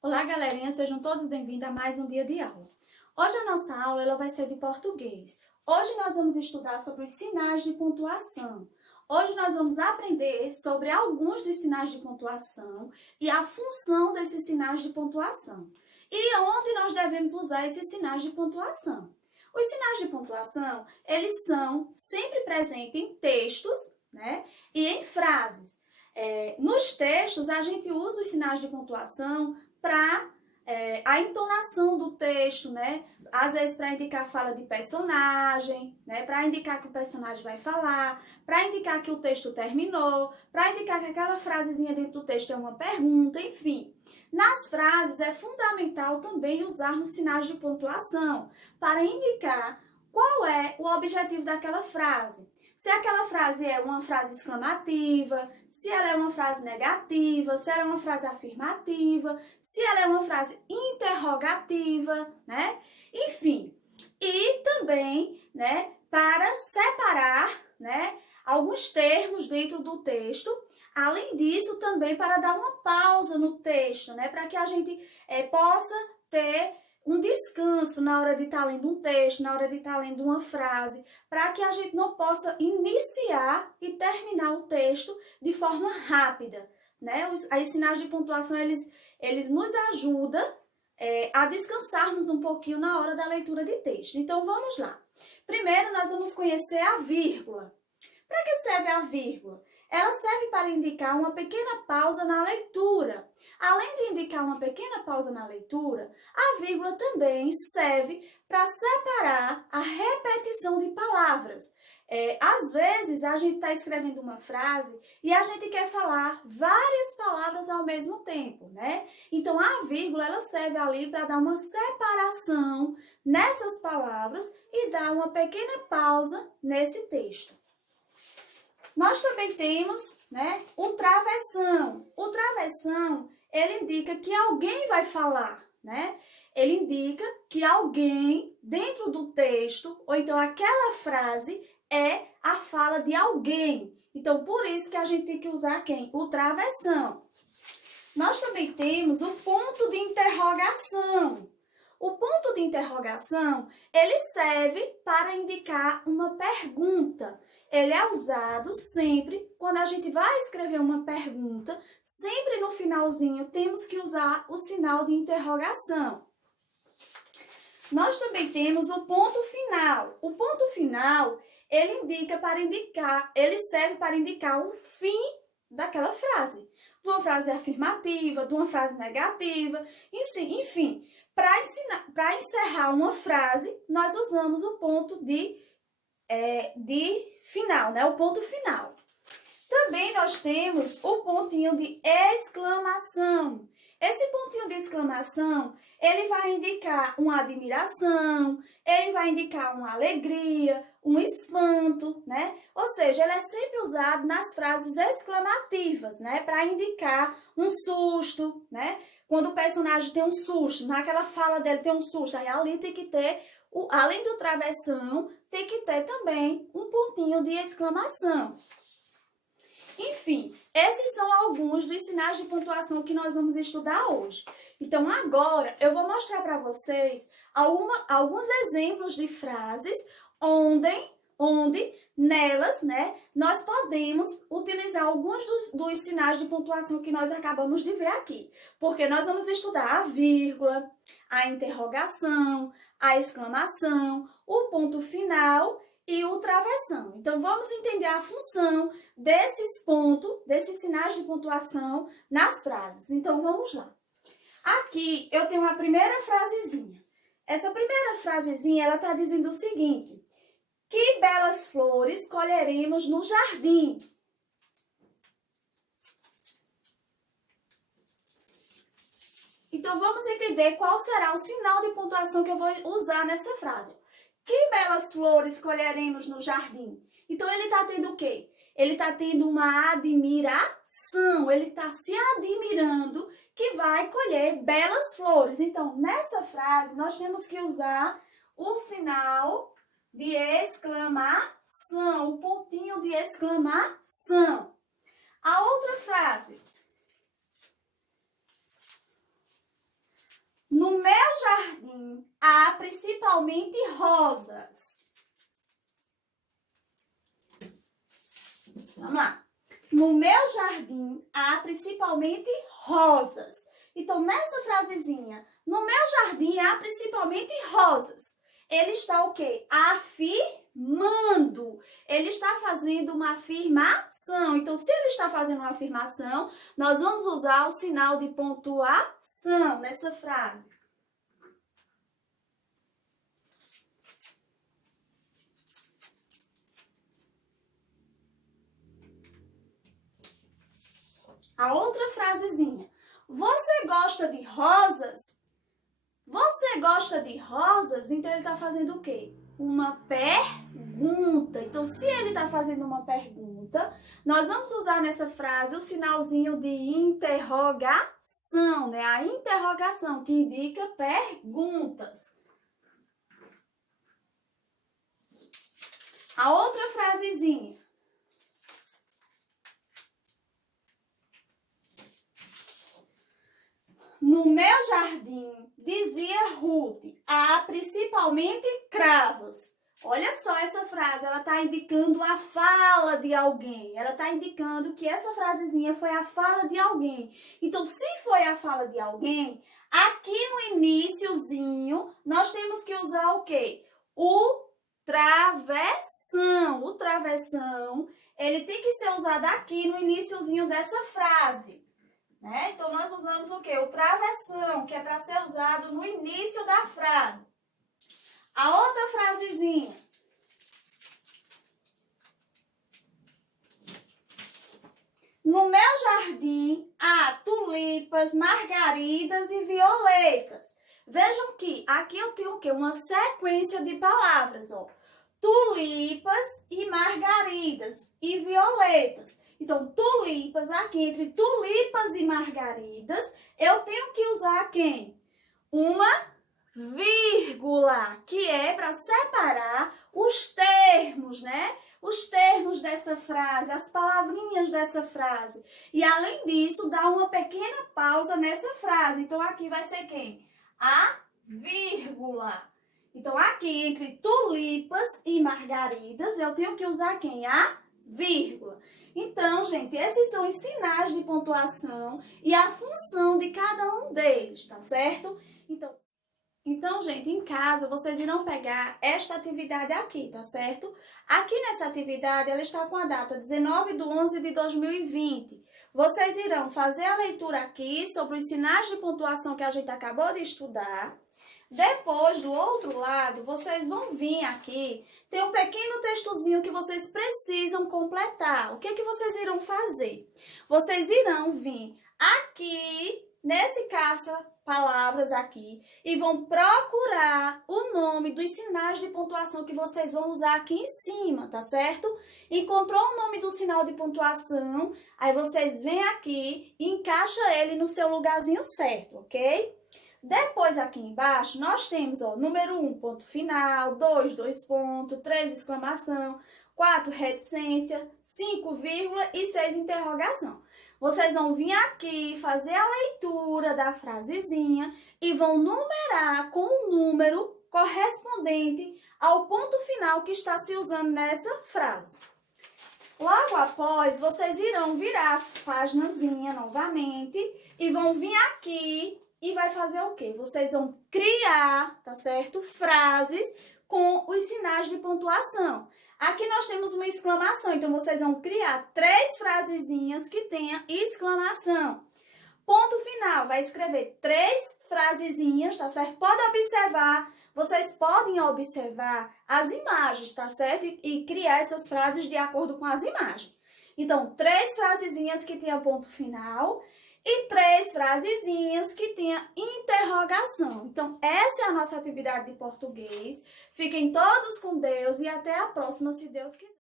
Olá, galerinha, sejam todos bem-vindos a mais um dia de aula. Hoje a nossa aula ela vai ser de português. Hoje nós vamos estudar sobre os sinais de pontuação. Hoje nós vamos aprender sobre alguns dos sinais de pontuação e a função desses sinais de pontuação. E onde nós devemos usar esses sinais de pontuação. Os sinais de pontuação, eles são sempre presentes em textos, né, e em frases. Nos textos, a gente usa os sinais de pontuação para a entonação do texto, né? Às vezes para indicar a fala de personagem, né? Para indicar que o personagem vai falar, para indicar que o texto terminou, para indicar que aquela frasezinha dentro do texto é uma pergunta, enfim. Nas frases é fundamental também usarmos sinais de pontuação para indicar qual é o objetivo daquela frase. Se aquela frase é uma frase exclamativa, se ela é uma frase negativa, se ela é uma frase afirmativa, se ela é uma frase interrogativa, né? Enfim, e também, né, para separar, né, alguns termos dentro do texto. Além disso, também para dar uma pausa no texto, né, para que a gente possa ter um descanso na hora de estar lendo um texto, na hora de estar lendo uma frase, para que a gente não possa iniciar e terminar o texto de forma rápida, né? Os sinais de pontuação, eles nos ajudam a descansarmos um pouquinho na hora da leitura de texto. Então, vamos lá. Primeiro, nós vamos conhecer a vírgula. Para que serve a vírgula? Ela serve para indicar uma pequena pausa na leitura. Além de indicar uma pequena pausa na leitura, a vírgula também serve para separar a repetição de palavras. Às vezes, a gente está escrevendo uma frase e a gente quer falar várias palavras ao mesmo tempo, né? Então, a vírgula ela serve ali para dar uma separação nessas palavras e dar uma pequena pausa nesse texto. Nós também temos, né, o travessão. O travessão, ele indica que alguém vai falar, né? Ele indica que alguém dentro do texto, ou então aquela frase é a fala de alguém. Então, por isso que a gente tem que usar quem? O travessão. Nós também temos o ponto de interrogação. O ponto de interrogação, ele serve para indicar uma pergunta. Ele é usado sempre quando a gente vai escrever uma pergunta, sempre no finalzinho temos que usar o sinal de interrogação. Nós também temos o ponto final. O ponto final, ele serve para indicar o fim daquela frase. De uma frase afirmativa, de uma frase negativa, enfim. Para encerrar uma frase, nós usamos o ponto de final, né? O ponto final. Também nós temos o pontinho de exclamação. Esse pontinho de exclamação, ele vai indicar uma admiração, ele vai indicar uma alegria, um espanto, né? Ou seja, ele é sempre usado nas frases exclamativas, né? Para indicar um susto, né? Quando o personagem tem um susto, naquela fala dele tem um susto, aí ali tem que ter, além do travessão, tem que ter também um pontinho de exclamação. Enfim, esses são alguns dos sinais de pontuação que nós vamos estudar hoje. Então, agora, eu vou mostrar para vocês alguns exemplos de frases onde nelas, né, nós podemos utilizar alguns dos sinais de pontuação que nós acabamos de ver aqui. Porque nós vamos estudar a vírgula, a interrogação, a exclamação, o ponto final e o travessão. Então, vamos entender a função desses sinais de pontuação nas frases. Então, vamos lá. Aqui, eu tenho a primeira frasezinha. Essa primeira frasezinha, ela está dizendo o seguinte: que belas flores colheremos no jardim. Então, vamos entender qual será o sinal de pontuação que eu vou usar nessa frase. Que belas flores colheremos no jardim. Então, ele está tendo o quê? Ele está tendo uma admiração. Ele está se admirando que vai colher belas flores. Então, nessa frase, nós temos que usar o sinal de exclamação, o pontinho de exclamação. A outra frase. jardim há principalmente rosas. Vamos lá. No meu jardim há principalmente rosas. Então, nessa frasezinha, no meu jardim há principalmente rosas. Ele está o quê? Afirmando. Ele está fazendo uma afirmação. Então, se ele está fazendo uma afirmação, nós vamos usar o sinal de pontuação nessa frase. A outra frasezinha. Você gosta de rosas? Você gosta de rosas? Então, ele está fazendo o quê? Uma pergunta. Então, se ele está fazendo uma pergunta, nós vamos usar nessa frase o sinalzinho de interrogação, né? A interrogação, que indica perguntas. A outra frasezinha. No meu jardim, dizia Ruth, há principalmente cravos. Olha só essa frase, ela está indicando a fala de alguém. Ela está indicando que essa frasezinha foi a fala de alguém. Então, se foi a fala de alguém, aqui no iniciozinho, nós temos que usar o quê? O travessão. O travessão, ele tem que ser usado aqui no iniciozinho dessa frase. Né? Então, nós usamos o quê? O travessão, que é para ser usado no início da frase. A outra frasezinha. No meu jardim há tulipas, margaridas e violetas. Vejam que aqui eu tenho o quê? Uma sequência de palavras, ó. Tulipas e margaridas e violetas. Então, tulipas, aqui entre tulipas e margaridas, eu tenho que usar quem? Uma vírgula, que é para separar os termos, né? Os termos dessa frase, as palavrinhas dessa frase. E, além disso, dá uma pequena pausa nessa frase. Então, aqui vai ser quem? A vírgula. Então, aqui entre tulipas e margaridas, eu tenho que usar quem? A vírgula. Então, gente, esses são os sinais de pontuação e a função de cada um deles, tá certo? Então, gente, em casa, vocês irão pegar esta atividade aqui, tá certo? Aqui nessa atividade, ela está com a data 19/11/2020. Vocês irão fazer a leitura aqui sobre os sinais de pontuação que a gente acabou de estudar. Depois, do outro lado, vocês vão vir aqui, tem um pequeno textozinho que vocês precisam completar. O que que vocês irão fazer? Vocês irão vir aqui, nesse caça-palavras aqui, e vão procurar o nome dos sinais de pontuação que vocês vão usar aqui em cima, tá certo? Encontrou o nome do sinal de pontuação, aí vocês vêm aqui e encaixam ele no seu lugarzinho certo, ok? Depois, aqui embaixo, nós temos, ó, número 1, ponto final, 2, 2 pontos, 3, exclamação, 4, reticência, 5, vírgula e 6, interrogação. Vocês vão vir aqui fazer a leitura da frasezinha e vão numerar com o número correspondente ao ponto final que está se usando nessa frase. Logo após, vocês irão virar a paginazinha novamente e vão vir aqui e vai fazer o quê? Vocês vão criar, tá certo? Frases com os sinais de pontuação. Aqui nós temos uma exclamação, então vocês vão criar 3 frasezinhas que tenham exclamação. Ponto final, vai escrever 3 frasezinhas, tá certo? Pode observar, vocês podem observar as imagens, tá certo? E criar essas frases de acordo com as imagens. Então, 3 frasezinhas que tenham ponto final e 3 frasezinhas que tenham interrogação. Então, essa é a nossa atividade de português. Fiquem todos com Deus e até a próxima, se Deus quiser.